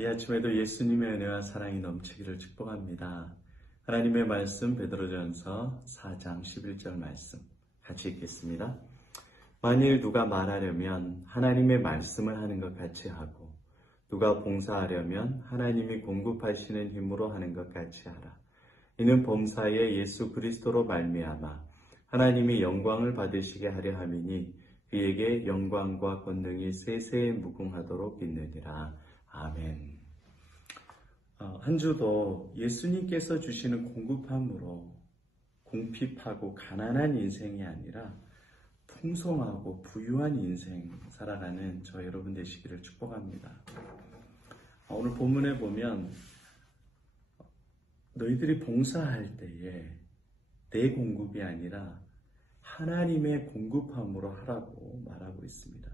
이 아침에도 예수님의 은혜와 사랑이 넘치기를 축복합니다. 하나님의 말씀 베드로전서 4장 11절 말씀 같이 읽겠습니다. 만일 누가 말하려면 하나님의 말씀을 하는 것 같이 하고 누가 봉사하려면 하나님이 공급하시는 힘으로 하는 것 같이 하라. 이는 범사에 예수 그리스도로 말미암아 하나님이 영광을 받으시게 하려 함이니 그에게 영광과 권능이 세세에 무궁하도록 있느니라. 아멘. 한 주도 예수님께서 주시는 공급함으로 궁핍하고 가난한 인생이 아니라 풍성하고 부유한 인생 살아가는 저 여러분 되시기를 축복합니다. 오늘 본문에 보면 너희들이 봉사할 때에 내 공급이 아니라 하나님의 공급함으로 하라고 말하고 있습니다.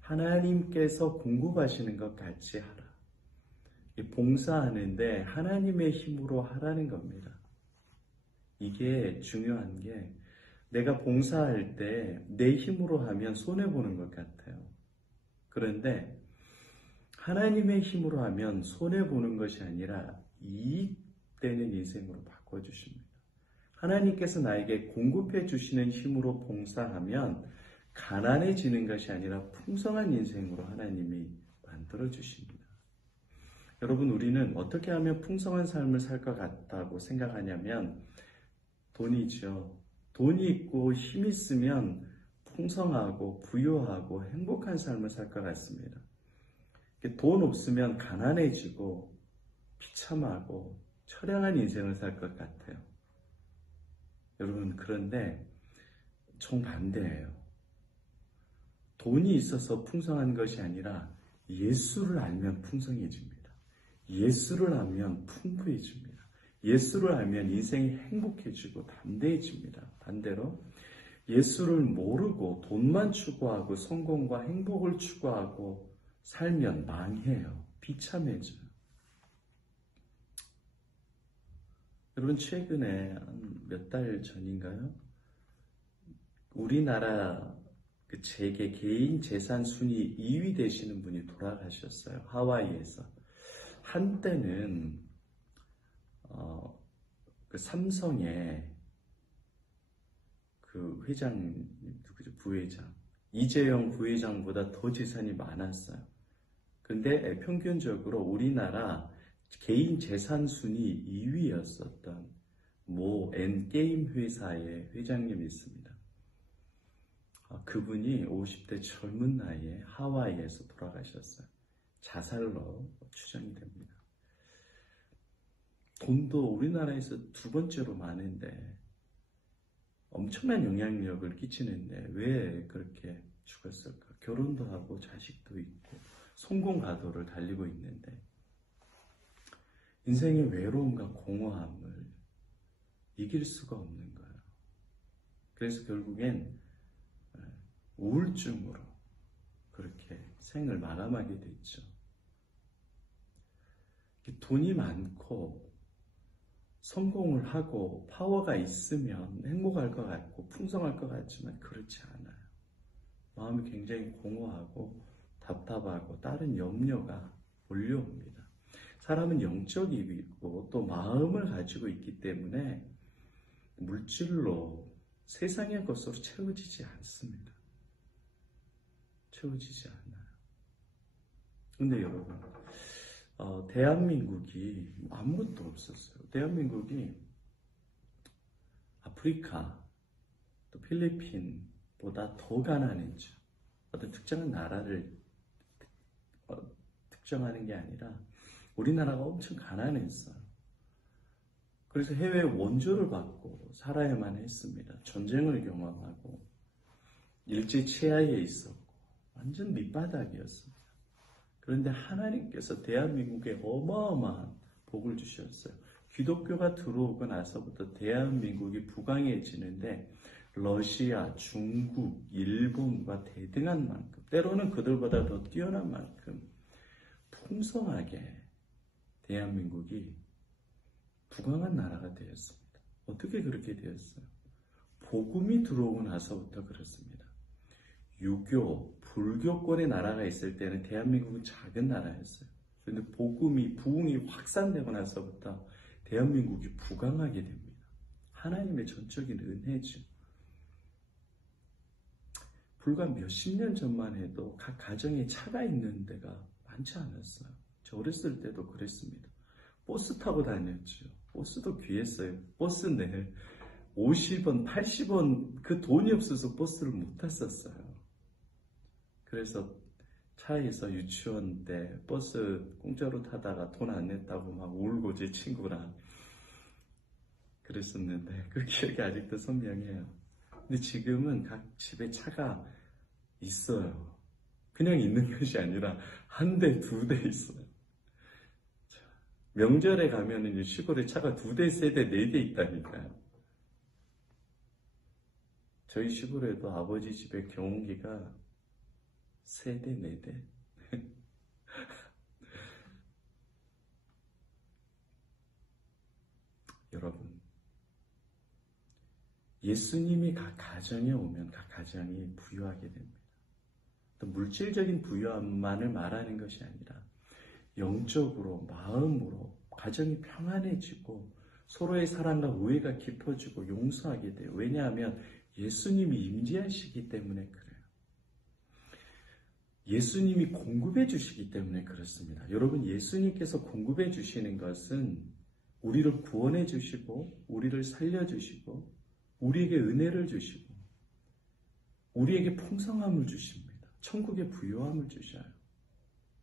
하나님께서 공급하시는 것 같이 하라. 봉사하는데 하나님의 힘으로 하라는 겁니다. 이게 중요한 게 내가 봉사할 때 내 힘으로 하면 손해보는 것 같아요. 그런데 하나님의 힘으로 하면 손해보는 것이 아니라 이익되는 인생으로 바꿔주십니다. 하나님께서 나에게 공급해 주시는 힘으로 봉사하면 가난해지는 것이 아니라 풍성한 인생으로 하나님이 만들어 주십니다. 여러분, 우리는 어떻게 하면 풍성한 삶을 살 것 같다고 생각하냐면 돈이죠. 돈이 있고 힘이 있으면 풍성하고 부유하고 행복한 삶을 살 것 같습니다. 돈 없으면 가난해지고 비참하고 처량한 인생을 살 것 같아요. 여러분, 그런데 정반대예요. 돈이 있어서 풍성한 것이 아니라 예수를 알면 풍성해집니다. 예수를 알면 풍부해집니다. 예수를 알면 인생이 행복해지고 담대해집니다. 반대로 예수를 모르고 돈만 추구하고 성공과 행복을 추구하고 살면 망해요. 비참해져요. 여러분, 최근에 몇 달 전인가요? 우리나라 세계 개인 재산 순위 2위 되시는 분이 돌아가셨어요. 하와이에서. 한때는 삼성의 회장, 부회장, 이재용 부회장보다 더 재산이 많았어요. 근데 평균적으로 우리나라 개인 재산 순위 2위였었던 모 N게임 회사의 회장님이 있습니다. 그분이 50대 젊은 나이에 하와이에서 돌아가셨어요. 자살로 추정이 됩니다. 돈도 우리나라에서 두 번째로 많은데 엄청난 영향력을 끼치는데 왜 그렇게 죽었을까? 결혼도 하고 자식도 있고 성공 가도를 달리고 있는데 인생의 외로움과 공허함을 이길 수가 없는 거예요. 그래서 결국엔 우울증으로 그렇게 생을 마감하게 됐죠. 돈이 많고 성공을 하고 파워가 있으면 행복할 것 같고 풍성할 것 같지만 그렇지 않아요. 마음이 굉장히 공허하고 답답하고 다른 염려가 몰려옵니다. 사람은 영적이고 또 마음을 가지고 있기 때문에 물질로 세상의 것으로 채워지지 않습니다. 채워지지 않아요. 근데 여러분, 대한민국이 아무것도 없었어요. 대한민국이 아프리카, 또 필리핀보다 더 가난했죠. 어떤 특정한 나라를 특정하는 게 아니라 우리나라가 엄청 가난했어요. 그래서 해외 원조를 받고 살아야만 했습니다. 전쟁을 경험하고 일제 치하에 있었고 완전 밑바닥이었습니다. 그런데 하나님께서 대한민국에 어마어마한 복을 주셨어요. 기독교가 들어오고 나서부터 대한민국이 부강해지는데 러시아, 중국, 일본과 대등한 만큼, 때로는 그들보다 더 뛰어난 만큼 풍성하게 대한민국이 부강한 나라가 되었습니다. 어떻게 그렇게 되었어요? 복음이 들어오고 나서부터 그렇습니다. 유교, 불교권의 나라가 있을 때는 대한민국은 작은 나라였어요. 그런데 부흥이 확산되고 나서부터 대한민국이 부강하게 됩니다. 하나님의 전적인 은혜죠. 불과 몇십 년 전만 해도 각 가정에 차가 있는 데가 많지 않았어요. 저 어렸을 때도 그랬습니다. 버스 타고 다녔죠. 버스도 귀했어요. 버스인데 50원, 80원 그 돈이 없어서 버스를 못 탔었어요. 그래서 차에서 유치원 때 버스 공짜로 타다가 돈 안 냈다고 막 울고 제 친구랑 그랬었는데 그 기억이 아직도 선명해요. 근데 지금은 각 집에 차가 있어요. 그냥 있는 것이 아니라 한 대, 두 대 있어요. 명절에 가면은 시골에 차가 두 대, 세 대, 네 대 있다니까요. 저희 시골에도 아버지 집에 경운기가 세 대, 네 대. 여러분, 예수님이 각 가정에 오면 각 가정이 부유하게 됩니다. 또 물질적인 부유함만을 말하는 것이 아니라 영적으로, 마음으로 가정이 평안해지고 서로의 사랑과 우애가 깊어지고 용서하게 돼요. 왜냐하면 예수님이 임재하시기 때문에 그래요. 예수님이 공급해 주시기 때문에 그렇습니다. 여러분, 예수님께서 공급해 주시는 것은 우리를 구원해 주시고 우리를 살려 주시고 우리에게 은혜를 주시고 우리에게 풍성함을 주십니다. 천국의 부유함을 주셔요.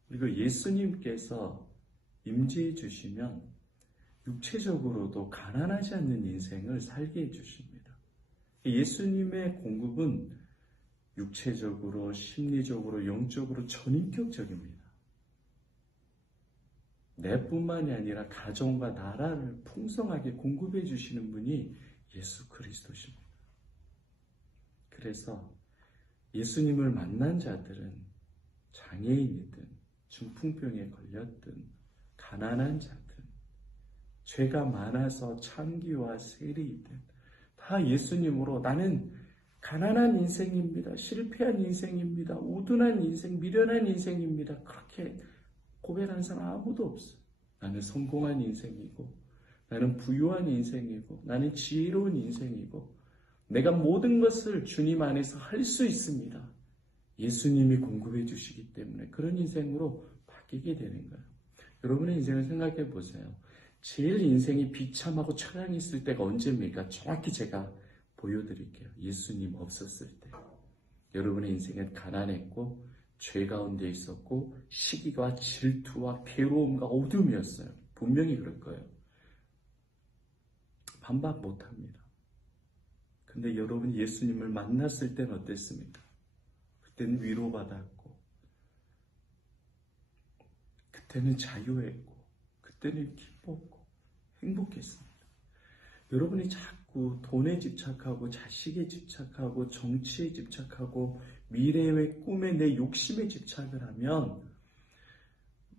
그리고 예수님께서 임재해 주시면 육체적으로도 가난하지 않는 인생을 살게 해주십니다. 예수님의 공급은 육체적으로, 심리적으로, 영적으로 전인격적입니다. 내뿐만이 아니라 가정과 나라를 풍성하게 공급해 주시는 분이 예수 그리스도십니다. 그래서 예수님을 만난 자들은 장애인이든 중풍병에 걸렸든 가난한 자든 죄가 많아서 창기와 세리이든 다 예수님으로 나는 가난한 인생입니다. 실패한 인생입니다. 우둔한 인생, 미련한 인생입니다. 그렇게 고백하는 사람 아무도 없어요. 나는 성공한 인생이고 나는 부유한 인생이고 나는 지혜로운 인생이고 내가 모든 것을 주님 안에서 할 수 있습니다. 예수님이 공급해 주시기 때문에 그런 인생으로 바뀌게 되는 거예요. 여러분의 인생을 생각해 보세요. 제일 인생이 비참하고 처량했을 때가 언제입니까? 정확히 제가 보여드릴게요. 예수님 없었을 때. 여러분의 인생은 가난했고 죄 가운데 있었고 시기와 질투와 괴로움과 어둠이었어요. 분명히 그럴 거예요. 반박 못합니다. 근데 여러분 예수님을 만났을 때는 어땠습니까? 그때는 위로받았고 그때는 자유했고 그때는 기뻤고 행복했습니다. 여러분이 자꾸 돈에 집착하고 자식에 집착하고 정치에 집착하고 미래의 꿈에 내 욕심에 집착을 하면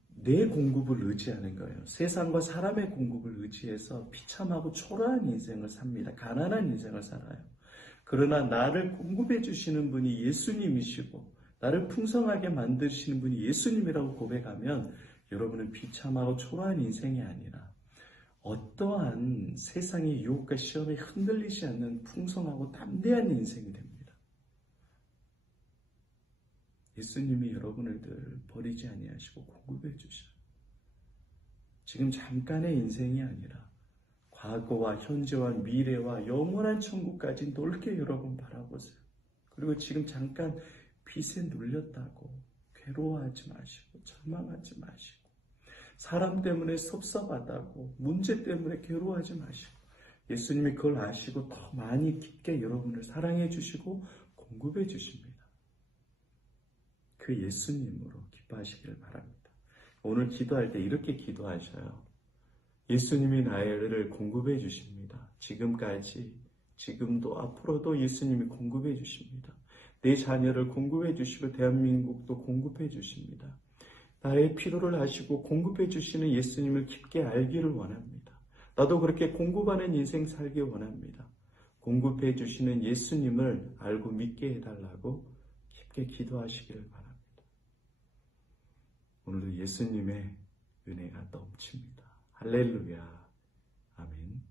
내 공급을 의지하는 거예요. 세상과 사람의 공급을 의지해서 비참하고 초라한 인생을 삽니다. 가난한 인생을 살아요. 그러나 나를 공급해 주시는 분이 예수님이시고 나를 풍성하게 만드시는 분이 예수님이라고 고백하면 여러분은 비참하고 초라한 인생이 아니라 어떠한 세상의 유혹과 시험에 흔들리지 않는 풍성하고 담대한 인생이 됩니다. 예수님이 여러분을 늘 버리지 아니하시고 공급해 주셔요. 지금 잠깐의 인생이 아니라 과거와 현재와 미래와 영원한 천국까지 넓게 여러분 바라보세요. 그리고 지금 잠깐 빚에 눌렸다고 괴로워하지 마시고 절망하지 마시고 사람 때문에 섭섭하다고 문제 때문에 괴로워하지 마시고 예수님이 그걸 아시고 더 많이 깊게 여러분을 사랑해 주시고 공급해 주십니다. 그 예수님으로 기뻐하시기를 바랍니다. 오늘 기도할 때 이렇게 기도하셔요. 예수님이 나를 공급해 주십니다. 지금까지, 지금도 앞으로도 예수님이 공급해 주십니다. 내 자녀를 공급해 주시고 대한민국도 공급해 주십니다. 나의 필요를 아시고 공급해 주시는 예수님을 깊게 알기를 원합니다. 나도 그렇게 공급하는 인생 살기 원합니다. 공급해 주시는 예수님을 알고 믿게 해달라고 깊게 기도하시기를 바랍니다. 오늘도 예수님의 은혜가 넘칩니다. 할렐루야. 아멘.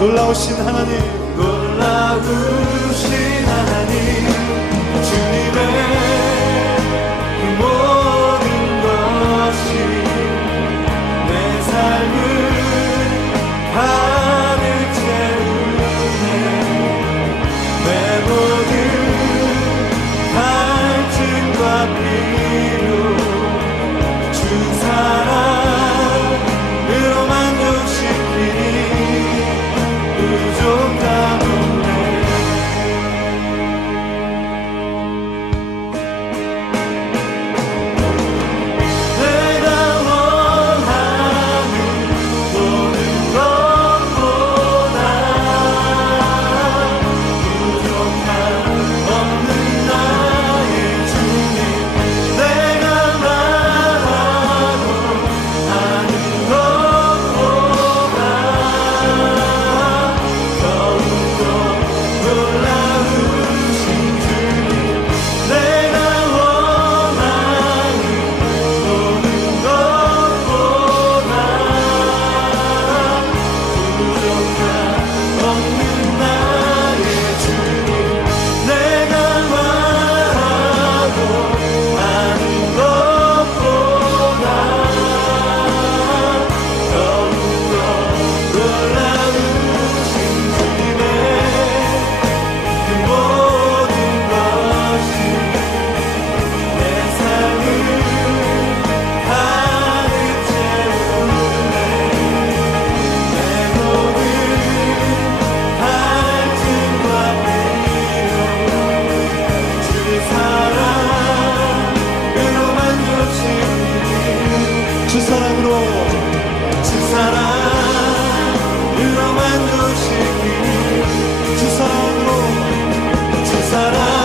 놀라우신 하나님, 놀라우신 하나님, 주님의 그 모든 것이 내 삶을 가득 채우네. 내 모든 갈증과 필요 주 사랑으로 만족시키니 부족함 없네. 내가 원하는 모든 것보다 부족함 없는 나의 주님, 내가 말하고 하는 것보다 더욱더 놀라우신 주님, 내가 원하는 모든 것보다 부족함 없는 나의 주님, 내가 말하고 하는 것보다 더욱더 놀라우신 주님의 그 모든 것이 내 삶을 가득 채우네. 내 모든 갈증과 필요 주 사랑으로 만족시키니 주 사랑으로 주 사랑으로 만족시키니 주 사랑으로 주 사랑